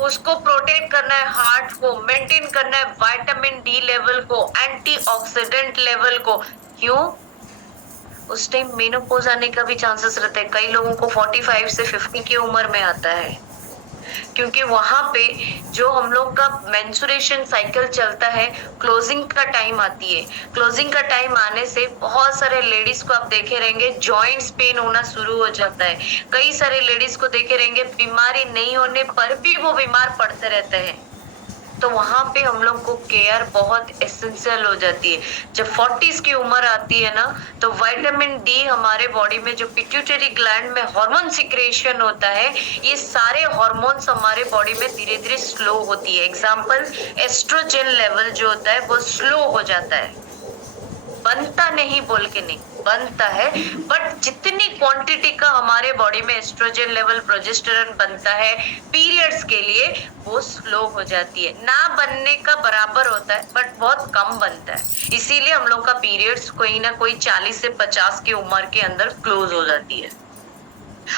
उसको प्रोटेक्ट करना है, हार्ट को मेंटेन करना है, विटामिन डी लेवल को, एंटीऑक्सीडेंट लेवल को। क्यों? उस टाइम मेनोपॉज आने का भी चांसेस रहता है। कई लोगों को 45 से 50 की उम्र में आता है, क्योंकि वहां पे जो हम लोग का मेंस्ट्रुएशन साइकिल चलता है, क्लोजिंग का टाइम आती है। क्लोजिंग का टाइम आने से बहुत सारे लेडीज को आप देखे रहेंगे जॉइंट्स पेन होना शुरू हो जाता है। कई सारे लेडीज को देखे रहेंगे बीमारी नहीं होने पर भी वो बीमार पड़ते रहते हैं। तो वहां पे हम लोग को केयर बहुत एसेंशियल हो जाती है। जब 40s की उम्र आती है ना, तो विटामिन डी हमारे बॉडी में जो पिट्यूटरी ग्लैंड में हार्मोन सिक्रेशन होता है, ये सारे हार्मोन्स हमारे बॉडी में धीरे धीरे स्लो होती है। एग्जाम्पल, एस्ट्रोजन लेवल जो होता है वो स्लो हो जाता है। बनता नहीं बोल के नहीं, बनता है, बट जितनी क्वांटिटी का हमारे बॉडी में एस्ट्रोजन लेवल, प्रोजेस्टेरॉन बनता है पीरियड्स के लिए, वो स्लो हो जाती है। ना बनने का बराबर होता है, बट बहुत कम बनता है। इसीलिए हम लोग का पीरियड्स कोई ना कोई 40 से 50 की उम्र के अंदर क्लोज हो जाती है,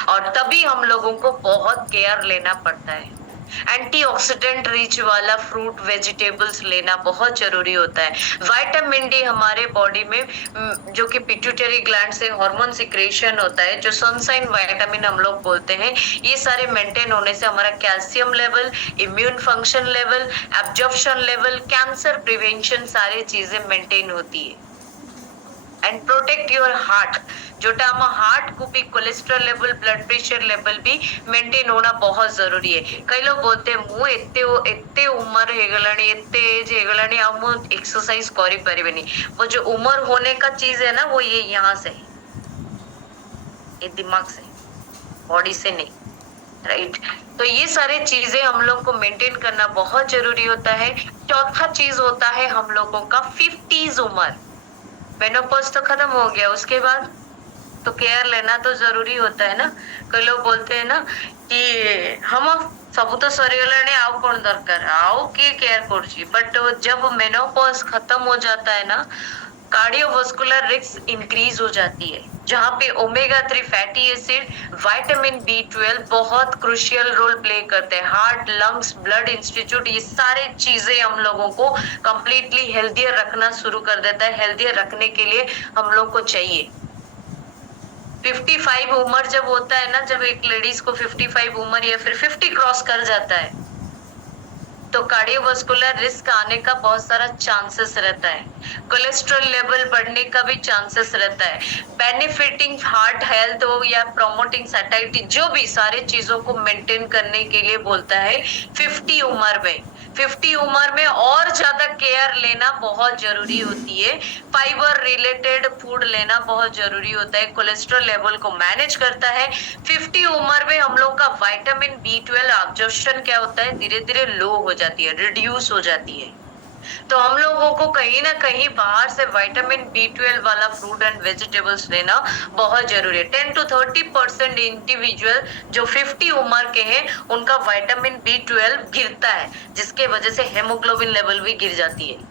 और तभी हम लोगों को बहुत केयर लेना पड़ता है। एंटीऑक्सीडेंट रिच वाला फ्रूट वेजिटेबल्स लेना बहुत जरूरी होता है। विटामिन डी हमारे बॉडी में जो कि पिट्यूटरी ग्लैंड से हार्मोन सिक्रेशन होता है, जो सनशाइन विटामिन हम लोग बोलते हैं, ये सारे मेंटेन होने से हमारा calcium level, immune function level, absorption level, cancer prevention, सारी चीजें मेंटेन होती है। एंड प्रोटेक्ट योर हार्ट, जोटा आम हार्ट को भी cholesterol level, blood pressure level भी मेंटेन होना बहुत जरूरी है। कई लोग बोलते हैं मु एते उम्र हेगलानी, एते एज हेगलानी, आ मु एक्सरसाइज करि परिबेनी। वो जो उम्र होने का चीज है ना, वो ये यहाँ से, ये दिमाग से, बॉडी से नहीं, राइट। तो ये सारे चीजें हम लोग को मेंटेन करना बहुत जरूरी होता है। चौथा चीज होता है हम लोगों का 50s उम्र। मेनोपॉज तो खत्म हो गया, उसके बाद तो केयर लेना तो जरूरी होता है ना। कई लोग बोलते हैं ना कि हम सब तो सरीगलाने, आउ कौन दरकार, आउ के केयर करछी। बट जब मेनोपॉज खत्म हो जाता है ना, कार्डियोवास्कुलर रिस्क इंक्रीज हो जाती है, जहाँ पे omega 3 fatty acid, vitamin B12 बहुत क्रुशियल रोल प्ले करते हैं। हार्ट, लंग्स, ब्लड इंस्टीट्यूट, ये सारे चीजें हम लोगों को कंप्लीटली हेल्थियर रखना शुरू कर देता है। हेल्थियर रखने के लिए हम लोग को चाहिए 55 उम्र जब होता है ना, जब एक लेडीज को 55 उम्र या फिर 50 क्रॉस कर जाता है, तो कार्डियोवास्कुलर रिस्क आने का बहुत सारा चांसेस रहता है। कोलेस्ट्रॉल लेवल बढ़ने का भी चांसेस रहता है। बेनिफिटिंग हार्ट हेल्थ हो या प्रोमोटिंग सैटिस्फैक्शन, जो भी सारे चीजों को मेंटेन करने के लिए बोलता है 50 उम्र में। 50 उम्र में और ज्यादा केयर लेना बहुत जरूरी होती है। फाइबर रिलेटेड फूड लेना बहुत जरूरी होता है, कोलेस्ट्रॉल लेवल को मैनेज करता है। 50 उम्र में हम लोग का विटामिन B12 एब्जॉर्प्शन क्या होता है, धीरे धीरे लो हो जाती है, रिड्यूस हो जाती है। तो हम लोगों को कहीं ना कहीं बाहर से विटामिन B12 वाला फ्रूट एंड वेजिटेबल्स लेना बहुत जरूरी है। 10 to 30% इंडिविजुअल जो 50 उम्र के हैं, उनका विटामिन B12 गिरता है, जिसके वजह से हेमोग्लोबिन लेवल भी गिर जाती है।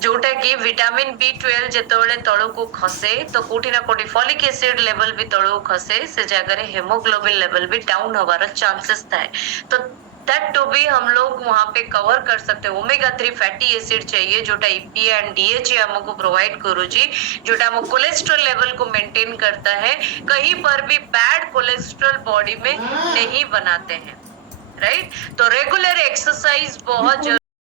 जोटा कि विटामिन B12 जेतेबेले तळकू खसे, तो कोठी ना कोठी फॉलिक एसिड लेवल भी तळकू खसे, से जगह हेमोग्लोबिन लेवल भी डाउन होवार चांसेस थाय। तो दैट टू भी हम लोग वहां पे कवर कर सकते हैं। ओमेगा 3 फैटी एसिड चाहिए, जोटा EPA एंड DHA हमको प्रोवाइड करू जी, जोटा हम कोलेस्ट्रॉल लेवल को मेंटेन करता है। कहीं पर भी बैड कोलेस्ट्रॉल बॉडी में नहीं बनाते हैं, राइट। तो रेगुलर एक्सरसाइज बहुत